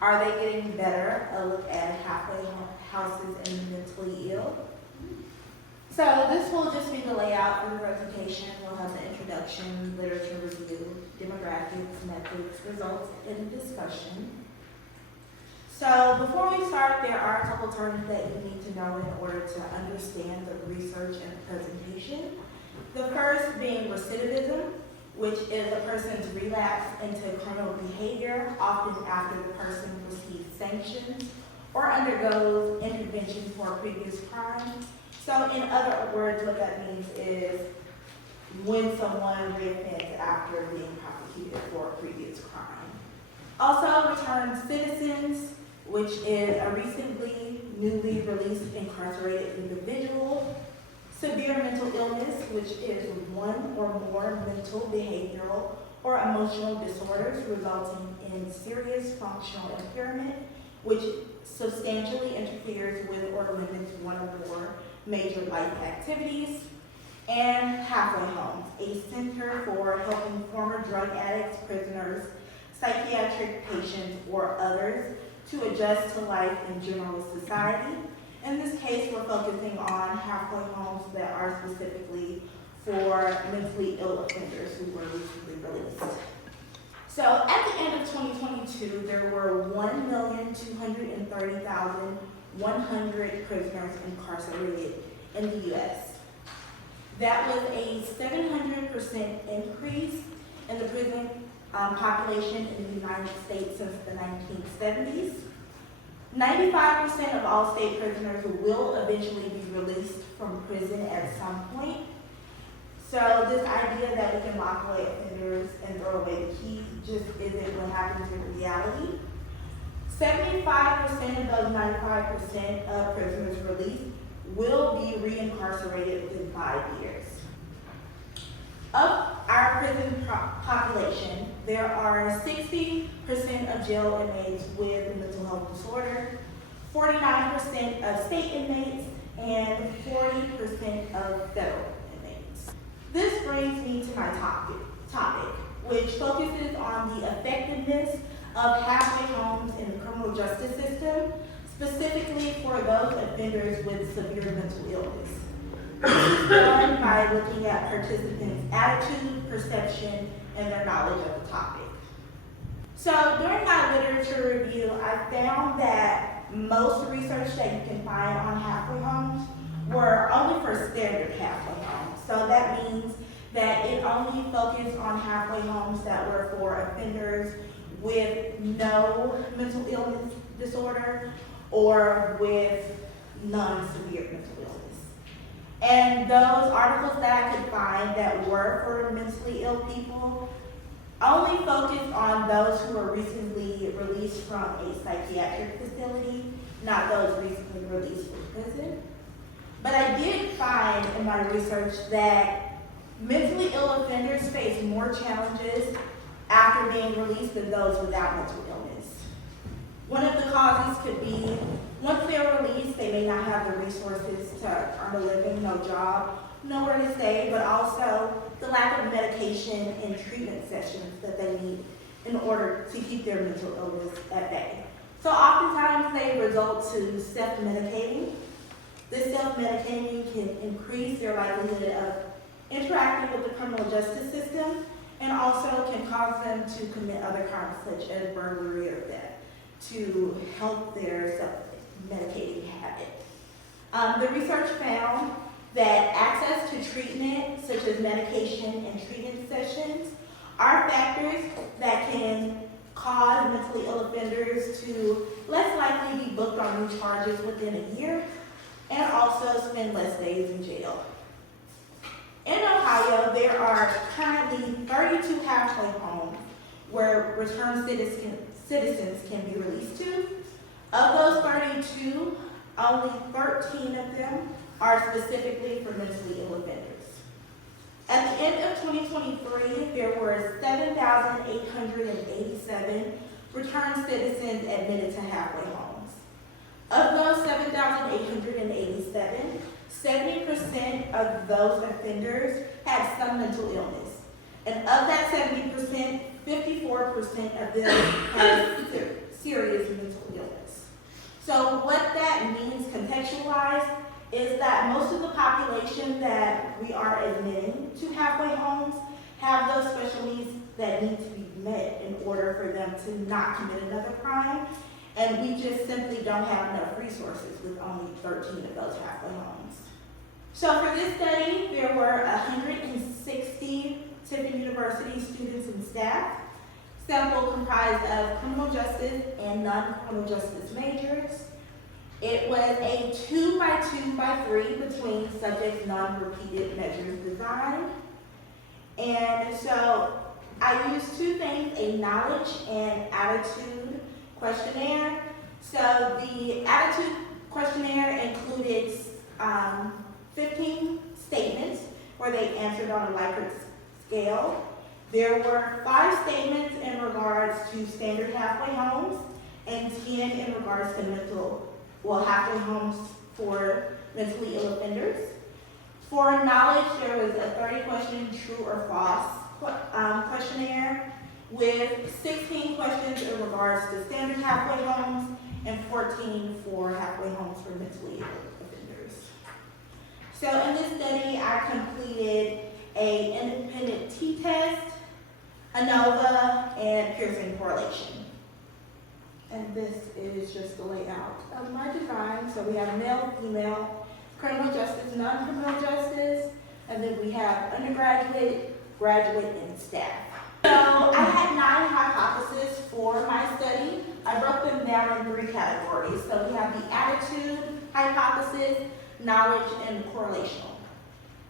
Are they getting better? A look at halfway houses and mentally ill. So this will just be the layout for the presentation. We'll have the introduction, literature review, demographics, methods, results, and discussion. So before we start, there are a couple terms that you need to know in order to understand the research and the presentation. The first being recidivism, which is a person's relapse into criminal behavior, often after the person receives sanctions or undergoes intervention for a previous crime. So in other words, what that means is when someone reoffends after being prosecuted for a previous crime. Also, returned citizens, which is a recently, newly released incarcerated individual. Severe mental illness, which is one or more mental, behavioral, or emotional disorders resulting in serious functional impairment, which substantially interferes with or limits one or more major life activities. And halfway homes, a center for helping former drug addicts, prisoners, psychiatric patients, or others to adjust to life in general society. In this case, we're focusing on halfway homes that are specifically for mentally ill offenders who were recently released. So at the end of 2022, there were 1,230,100 prisoners incarcerated in the U.S. That was a 700% increase in the prison population in the United States since the 1970s. 95% of all state prisoners will eventually be released from prison at some point. So this idea that we can lock away offenders and throw away the key just isn't what happens in reality. 75% of those 95% of prisoners released will be reincarcerated within 5 years. Of our prison population, there are 60% of jail inmates with a mental health disorder, 49% of state inmates, and 40% of federal inmates. This brings me to my topic, which focuses on the effectiveness of halfway homes in the criminal justice system, specifically for those offenders with severe mental illness. This is done by looking at participants' attitude, perception, and their knowledge of the topic. So during my literature review, I found that most research that you can find on halfway homes were only for standard halfway homes. So that means that it only focused on halfway homes that were for offenders with no mental illness disorder or with non-severe mental illness. And those articles that I could find that were for mentally ill people only focused on those who were recently released from a psychiatric facility, not those recently released from prison. But I did find in my research that mentally ill offenders face more challenges after being released than those without mental illness. One of the causes could be, once they're released, they may not have the resources to earn a living, no job, nowhere to stay, but also the lack of medication and treatment sessions that they need in order to keep their mental illness at bay. So oftentimes they result to self-medicating. This self-medicating can increase their likelihood of interacting with the criminal justice system and also can cause them to commit other crimes such as burglary or theft to help their self-medicating habit. The research found that access to treatment, such as medication and treatment sessions, are factors that can cause mentally ill offenders to less likely be booked on new charges within a year and also spend less days in jail. In Ohio, there are currently 32 halfway homes where returned citizens can be released to. Of those 32, only 13 of them are specifically for mentally ill offenders. At the end of 2023, there were 7,887 returned citizens admitted to halfway homes. Of those 7,887, 70% of those offenders had some mental illness. And of that 70%, 54% of them had serious mental illness. So what that means contextualized is that most of the population that we are admitting to halfway homes have those special needs that need to be met in order for them to not commit another crime. And we just simply don't have enough resources with only 13 of those halfway homes. So for this study, there were 160 Tiffin University students and staff. Sample comprised of criminal justice and non-criminal justice majors. It was a 2x2x3 between subjects non-repeated measures design. And so I used two things, a knowledge and attitude questionnaire. So the attitude questionnaire included 15 statements where they answered on a Likert scale. There were 5 statements in regards to standard halfway homes and 10 in regards to halfway homes for mentally ill offenders. For knowledge, there was a 30-question true or false questionnaire with 16 questions in regards to standard halfway homes and 14 for halfway homes for mentally ill offenders. So in this study, I completed an independent t-test, ANOVA, and Pearson correlation. And this is just the layout of my design. So we have male, female, criminal justice, non-criminal justice, and then we have undergraduate, graduate, and staff. So I had 9 hypotheses for my study. I broke them down in 3 categories. So we have the attitude hypothesis, knowledge, and correlational.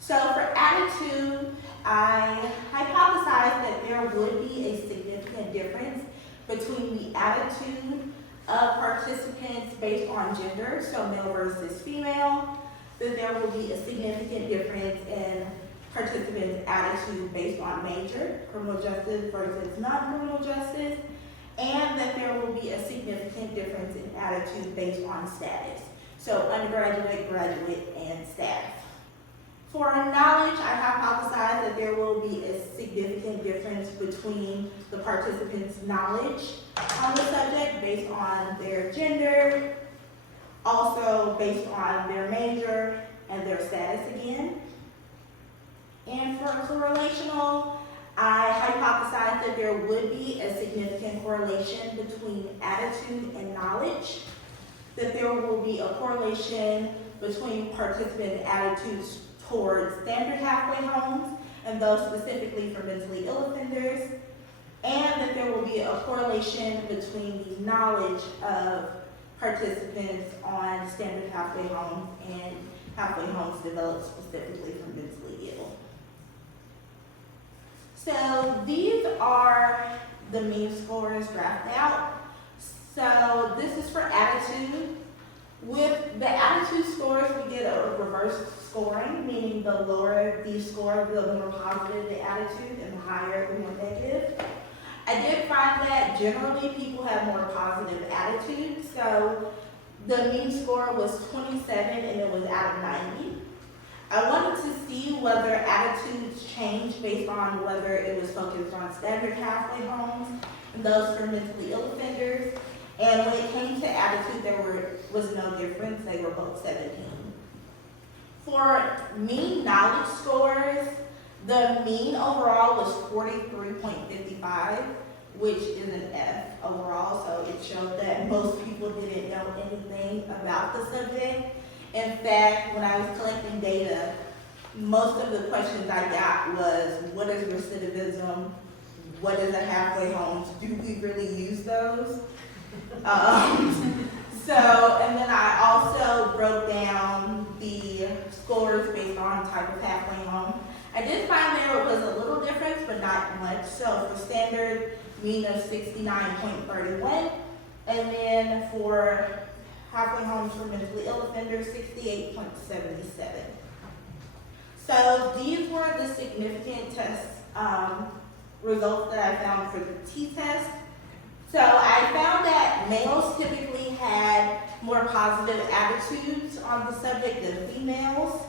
So for attitude, I hypothesized that there would be a significant difference between the attitude of participants based on gender, so male versus female, that there will be a significant difference in participants' attitude based on major, criminal justice versus non-criminal justice, and that there will be a significant difference in attitude based on status, so undergraduate, graduate, and staff. For knowledge, I hypothesized that there will be a significant difference between the participants' knowledge on the subject based on their gender, also based on their major and their status again. And for correlational, I hypothesized that there would be a significant correlation between attitude and knowledge, that there will be a correlation between participant attitudes towards standard halfway homes, and those specifically for mentally ill offenders, and that there will be a correlation between the knowledge of participants on standard halfway homes and halfway homes developed specifically for mentally ill. So these are the mean scores graphed out. So this is for attitude. With the attitude scores, we did a reverse scoring, meaning the lower the score, the more positive the attitude, and the higher the more negative. I did find that generally people have more positive attitudes, so the mean score was 27 and it was out of 90. I wanted to see whether attitudes changed based on whether it was focused on standard halfway homes and those for mentally ill offenders. And when it came to attitude, there was no difference. They were both 17. For mean knowledge scores, the mean overall was 43.55, which is an F overall, so it showed that most people didn't know anything about the subject. In fact, when I was collecting data, most of the questions I got was, what is recidivism? What is a halfway homes? Do we really use those? And then I also broke down the scores based on type of halfway home. I did find there was a little difference, but not much. So for standard, mean of 69.31, and then for halfway homes for mentally ill offenders, 68.77. So these were the significant test results that I found for the t-test. So I found that males typically had more positive attitudes on the subject than females.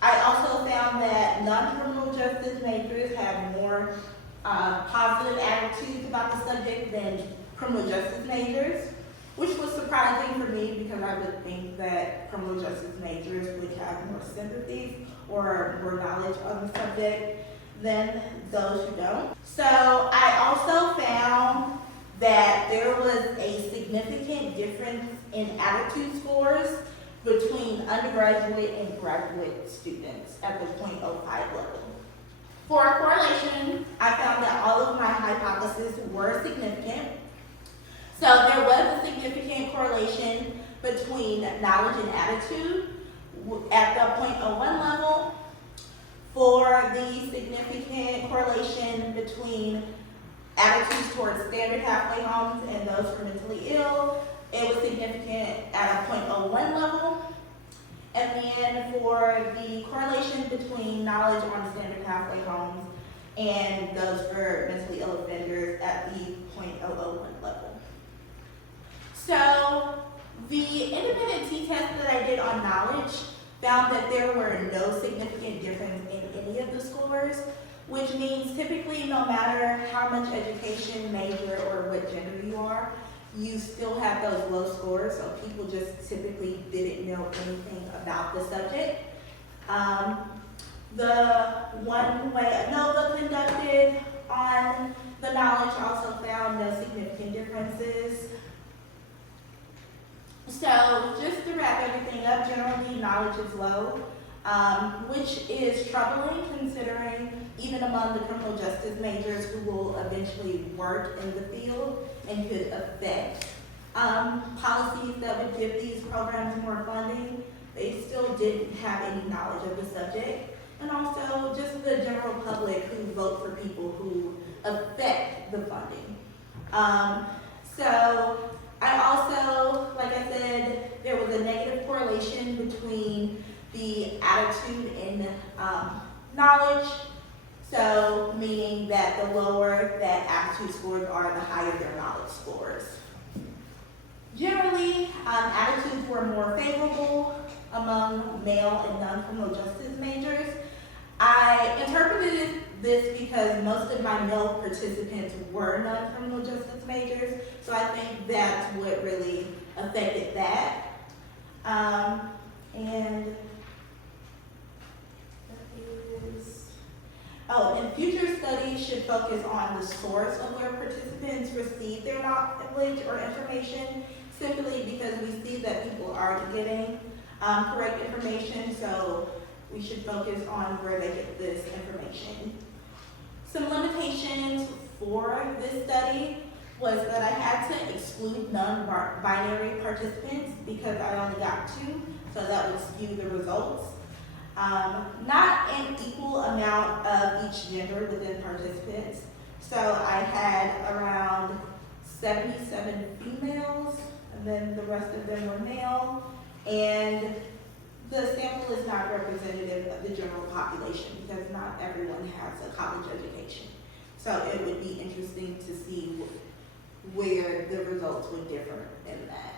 I also found that non-criminal justice majors had more positive attitudes about the subject than criminal justice majors, which was surprising for me because I would think that criminal justice majors would have more sympathy or more knowledge on the subject than those who don't. So I also found that there was a significant difference in attitude scores between undergraduate and graduate students at the .05 level. For a correlation, I found that all of my hypotheses were significant. So there was a significant correlation between knowledge and attitude at the .01 level. For the significant correlation between attitudes towards standard halfway homes and those who are mentally ill, it was significant at a .01 level. And then for the correlation between knowledge on standard halfway homes and those for mentally ill offenders at the .001 level. So the independent t-test that I did on knowledge found that there were no significant difference in any of the scores, which means typically no matter how much education, major, or what gender you are, you still have those low scores, so people just typically didn't know anything about the subject. The one way ANOVA conducted on the knowledge also found no significant differences. So just to wrap everything up, generally knowledge is low, which is troubling considering even among the criminal justice majors who will eventually work in the field and could affect policies that would give these programs more funding, they still didn't have any knowledge of the subject. And also just the general public who vote for people who affect the funding. So I also, like I said, there was a negative correlation between the attitude and knowledge. So meaning that the lower that attitude scores are, the higher their knowledge scores. Generally, attitudes were more favorable among male and non-criminal justice majors. I interpreted this because most of my male participants were non-criminal justice majors, so I think that's what really affected that. And future studies should focus on the source of where participants receive their knowledge or information, simply because we see that people aren't getting correct information, so we should focus on where they get this information. Some limitations for this study was that I had to exclude non-binary participants because I only got 2, so that would skew the results. Not an equal amount of each gender within participants. So I had around 77 females, and then the rest of them were male. And the sample is not representative of the general population because not everyone has a college education. So it would be interesting to see where the results would differ in that.